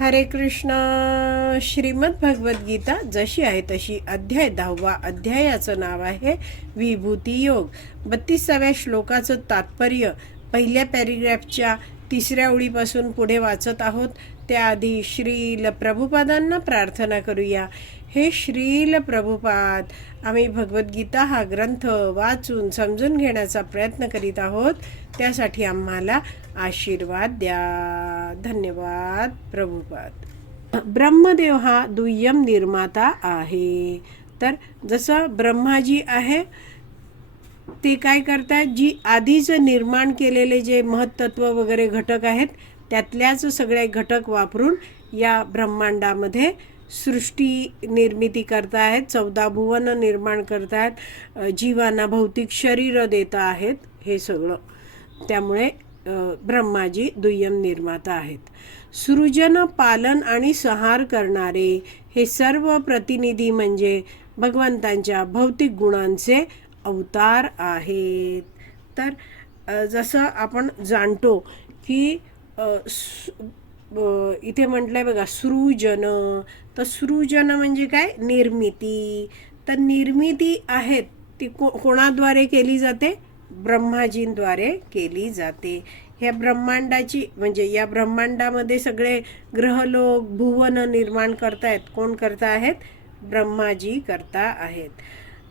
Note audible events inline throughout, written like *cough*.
हरे कृष्ण. श्रीमद भगवद्गीता जशी आहे तशी अध्याय दहावा अध्यायाचं नाव आहे विभूती योग. बत्तीसाव्या श्लोकाचं तात्पर्य पहिल्या पॅरेग्राफच्या तिसऱ्या ओळीपासून पुढे वाचत आहोत. त्याआधी श्रील प्रभुपादांना प्रार्थना करूया. हे श्रील प्रभुपाद आम्ही भगवद्गीता हा ग्रंथ वाचून समजून घेण्याचा प्रयत्न करीत आहोत. त्यासाठी आम्हाला आशीर्वाद द्या. धन्यवाद प्रभुपाद. ब्रह्मदेव हा दुय्यम निर्माता आहे. तर जसं ब्रह्माजी आहे ते काय करतात जी आधीच निर्माण केलेले जे महत्त्व वगैरे घटक आहेत त्यातल्याच सगळे घटक वापरून या ब्रह्मांडामध्ये सृष्टी निर्मिती करतायत चौदा भुवन निर्माण करतायत आहेत जीवांना भौतिक शरीर देत आहेत हे सगळं. त्यामुळे ब्रह्माजी दुय्यम निर्माता आहेत. सृजन पालन आणि संहार करणारे हे सर्व प्रतिनिधी म्हणजे भगवंतांच्या भौतिक गुणांचे अवतार आहेत. तर जसं आपण जाणतो की इथे म्हटलं आहे इथे म्हटलंय बघा सृजन. तर सृजन म्हणजे काय? निर्मिती. तर निर्मिती आहेत ती को कोणाद्वारे केली जाते? ब्रह्माजींद्वारे केली जाते. ह्या ब्रह्मांडाची म्हणजे या ब्रह्मांडामध्ये सगळे ग्रहलोक भुवन निर्माण करतायत. कोण करता आहेत? ब्रह्माजी करता आहेत.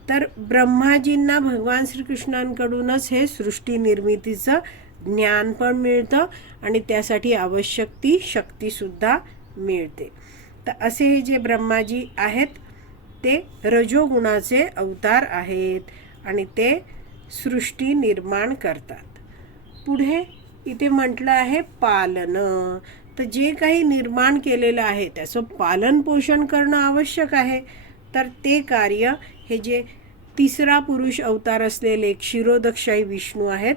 तर ब्रह्माजींना भगवान श्रीकृष्णांकडूनच हे सृष्टी निर्मितीचं ज्ञान पण मिळतं आणि त्यासाठी आवश्यक ती शक्तीसुद्धा मिळते. तर असे हे जे ब्रह्माजी आहेत ते रजोगुणाचे अवतार आहेत आणि ते सृष्टी निर्माण करतात. पुढे इथे म्हटलं आहे पालन. तर जे काही निर्माण केलेलं आहे त्याचं पालन पोषण करणं आवश्यक आहे. तर ते कार्य हे जे तिसरा पुरुष अवतार असलेले क्षीरोदक्षाई विष्णू आहेत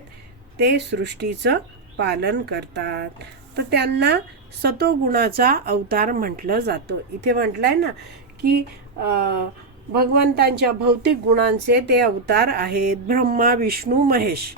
ते सृष्टीचं पालन करतात. तर त्यांना सतोगुणाचा अवतार म्हटलं जातं. इथे म्हटलं आहे ना की भगवंतांच्या भौतिक गुणांचे ते अवतार आहेत. ब्रह्मा विष्णू महेश.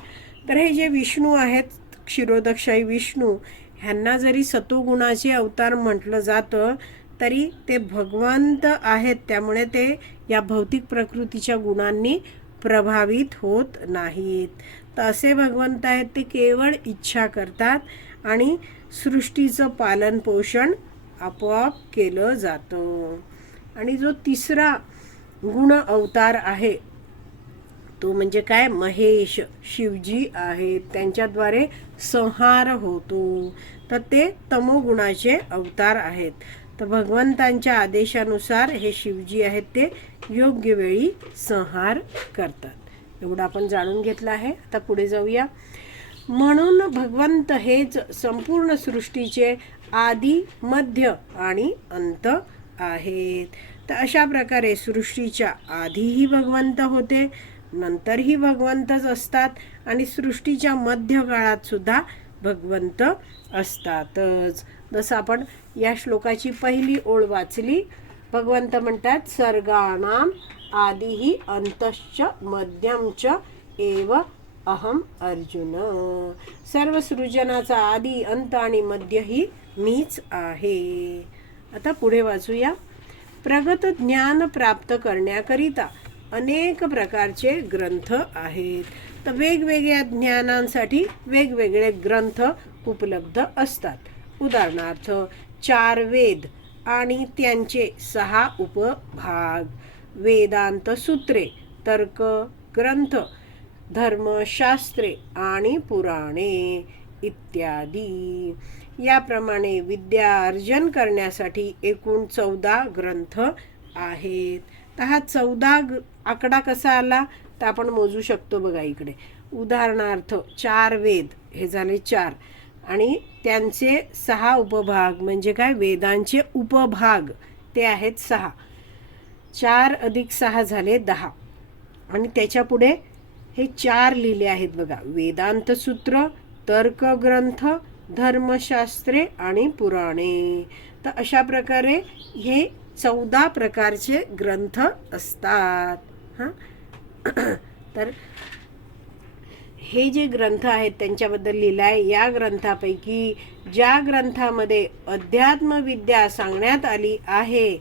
तर हे जे विष्णू आहेत क्षीरोदक्षाई विष्णू ह्यांना जरी सतोगुणाचे अवतार म्हटलं जातं तरी ते भगवंत आहेत. त्यामुळे ते या भौतिक प्रकृतीच्या गुणांनी प्रभावित होत नाहीत. तर असे भगवंत आहेत ते केवळ इच्छा करतात आणि सृष्टीचं पालन पोषण आपोआप केलं जातं. आणि जो तिसरा गुण अवतार आहे. तो म्हणजे काय? महेश शिवजी आहेत त्यांच्याद्वारे संहार होतो. तर ते तमोगुणाचे अवतार आहेत. तर भगवंतांच्या आदेशानुसार हे शिवजी आहेत ते योग्य वेळी संहार करतात. एवढं आपण जाणून घेतलं आहे. आता पुढे जाऊया. म्हणून भगवंत हेच संपूर्ण सृष्टीचे आदी मध्य आणि अंत आहेत. तर अशा प्रकारे सृष्टीच्या आधीही भगवंत होते नंतरही भगवंतच असतात आणि सृष्टीच्या मध्य काळात सुद्धा भगवंत असतातच. जसं आपण या श्लोकाची पहिली ओळ वाचली भगवंत म्हणतात सर्गाणाम आदिही अंतश्च मध्यमच एव अहम अर्जुन. सर्व सृजनाचा आदी अंत आणि मध्य ही मीच आहे. आता पुढे वाचूया. प्रगत ज्ञान प्राप्त करण्याकरिता अनेक प्रकारचे ग्रंथ आहेत. तर वेगवेगळ्या ज्ञानांसाठी वेगवेगळे ग्रंथ उपलब्ध असतात. उदाहरणार्थ चार वेद आणि त्यांचे सहा उपभाग. वेदांत सूत्रे तर्क ग्रंथ धर्मशास्त्रे आणि पुराणे इत्यादी. याप्रमाणे विद्या अर्जन करण्यासाठी एकूण चौदा ग्रंथ आहेत. तर हा चौदा ग- आकडा कसा आला? तर आपण मोजू शकतो बघा इकडे. उदाहरणार्थ चार वेद हे झाले चार. आणि त्यांचे सहा उपभाग म्हणजे काय? वेदांचे उपभाग ते आहेत सहा. चार अधिक सहा झाले दहा. आणि त्याच्यापुढे हे चार लिहिले आहेत बघा. वेदांत सूत्र तर्क ग्रंथ धर्मशास्त्रे आणि पुराणे. तर अशा प्रकारे हे चौदा प्रकारचे ग्रंथ असतात. हां. *clears throat* तर हे जे ग्रंथ आहेत त्यांच्याबद्दल लिहिलं आहे या ग्रंथापैकी ज्या ग्रंथामध्ये अध्यात्मविद्या सांगण्यात आली आहे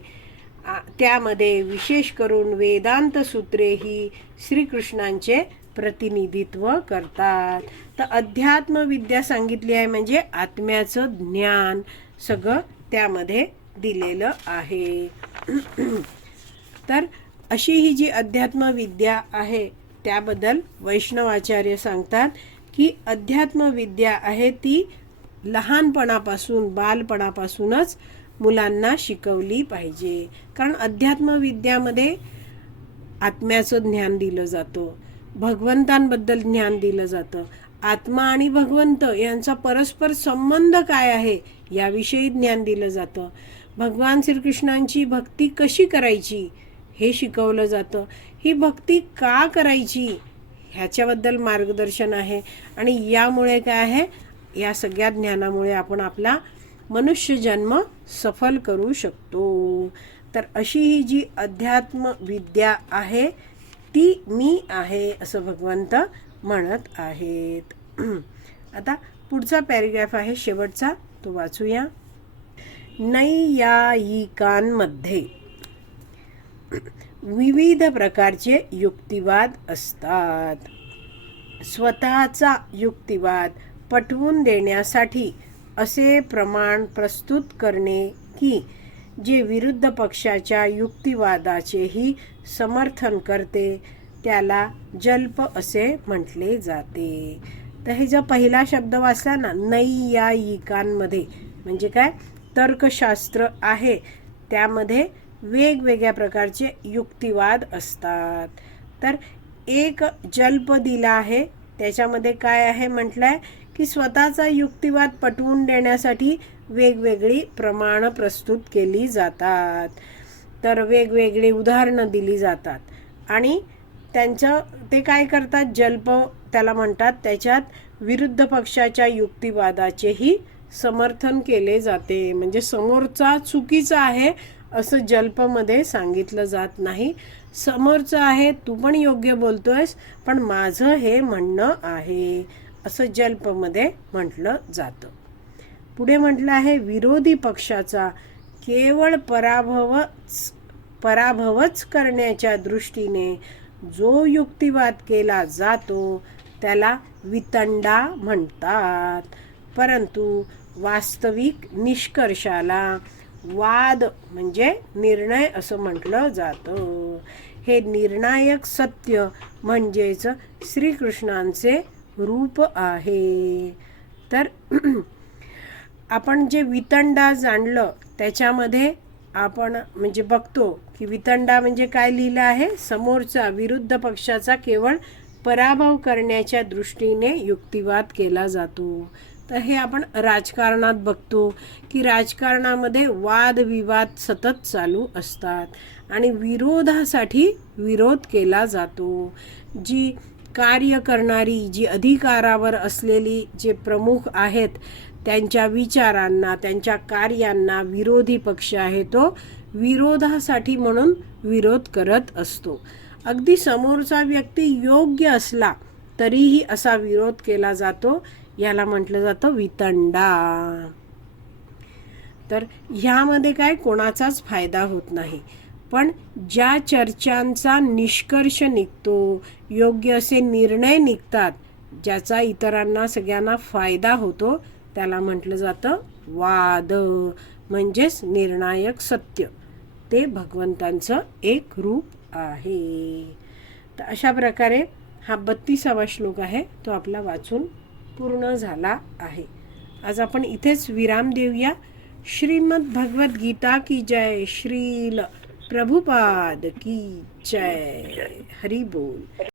त्यामध्ये विशेष करून वेदांत सूत्रे ही श्रीकृष्णांचे प्रतिनिधित्व करतात. तर अध्यात्मविद्या सांगितली आहे म्हणजे आत्म्याचं ज्ञान सगळं त्यामध्ये दिलेलं आहे. *clears throat* तर अशी ही जी अध्यात्मविद्या आहे त्याबद्दल वैष्णवाचार्य सांगतात की अध्यात्मविद्या आहे ती लहानपणापासून बालपणापासूनच मुलांना शिकवली पाहिजे. कारण अध्यात्मविद्यामध्ये आत्म्याचं ज्ञान दिलं जातं भगवंतांबद्दल ज्ञान दिलं जातं. आत्मा आणि भगवंत यांचा परस्पर संबंध काय आहे याविषयी ज्ञान दिलं जातं. भगवान श्रीकृष्णांची भक्ती कशी करायची हे शिकवलं जातं. ही भक्ती का करायची ह्याच्याबद्दल मार्गदर्शन आहे आणि यामुळे काय आहे? या सगळ्या ज्ञानामुळे आपण आपला मनुष्य जन्म सफल करू शकतो. तर अशी ही जी अध्यात्म विद्या आहे ती मी आहे असं भगवंत म्हणत आहेत. *clears throat* आता पुढचा पॅरेग्राफ आहे शेवटचा. तो वाचूया. नैयायिकांमध्ये *clears throat* विविध प्रकारचे युक्तिवाद असतात. स्वतःचा युक्तिवाद पटवून देण्यासाठी असे प्रमाण प्रस्तुत करणे की जे विरुद्ध पक्षाच्या युक्तिवादाचेही समर्थन करते त्याला जल्प असे म्हटले जाते. तर हे जो पहिला शब्द वाचला ना नैयायिकांमध्ये म्हणजे काय? तर्कशास्त्र आहे. त्यामध्ये वेगवेगळ्या प्रकारचे युक्तिवाद असतात. तर एक जल्प दिला आहे त्याच्यामध्ये काय आहे म्हटलंय? की स्वतःचा युक्तिवाद पटवून देण्यासाठी वेगवेगळी प्रमाणं प्रस्तुत केली जातात. तर वेगवेगळी उदाहरणं दिली जातात. आणि त्यांचं ते काय करतात? जल्प त्याला म्हणतात. त्याच्यात विरुद्ध पक्षाच्या युक्तिवादाचेही समर्थन केले जाते. म्हणजे समोरचा चुकीचा आहे असं जल्पमध्ये सांगितलं जात नाही. समोरचं आहे तू पण योग्य बोलतोयस पण माझं हे म्हणणं आहे असं जल्पमध्ये म्हटलं जातं. पुढे म्हटलं आहे विरोधी पक्षाचा केवळ पराभवच पराभवच करण्याच्या दृष्टीने जो युक्तिवाद केला जातो त्याला वितंडा म्हणतात. परंतु वास्तविक निष्कर्षाला वाद म्हणजे निर्णय असं म्हटलं जातं. हे निर्णायक सत्य म्हणजेच श्रीकृष्णांचे रूप आहे. तर *clears throat* आपण जे वितंडा जाणलं त्याच्यामध्ये आपण म्हणजे बघतो की वितंडा म्हणजे काय लिहिलं आहे? समोरचा विरुद्ध पक्षाचा केवळ पराभव करण्याच्या दृष्टीने युक्तिवाद केला जातो. तर हे आपण राजकारणात बघतो की राजकारणामध्ये वादविवाद सतत चालू असतात आणि विरोधासाठी विरोध केला जातो. जी कार्य करणारी जी अधिकारावर असलेली जे प्रमुख आहेत त्यांच्या विचारांना त्यांच्या कार्यांना विरोधी पक्ष आहे तो. विरोधासाठी म्हणून विरोध करत असतो. अगदी समोरचा व्यक्ती योग्य असला तरीही असा विरोध केला जातो. याला म्हटलं जातं वितंडा. तर ह्यामध्ये काय कोणाचाच फायदा होत नाही. पण ज्या चर्चांचा निष्कर्ष निघतो योग्य असे निर्णय निघतात ज्याचा इतरांना सगळ्यांना फायदा होतो त्याला म्हटलं जातं वाद म्हणजेच निर्णायक सत्य. ते भगवंतांचं एक रूप आहे. तर अशा प्रकारे हा बत्तीसावा श्लोक आहे तो आपला वाचून पूर्ण झाला आहे. आज आपण इथेच विराम देऊया. श्रीमद भगवत गीता की जय श्रील प्रभुपाद की जय. हरी बोल.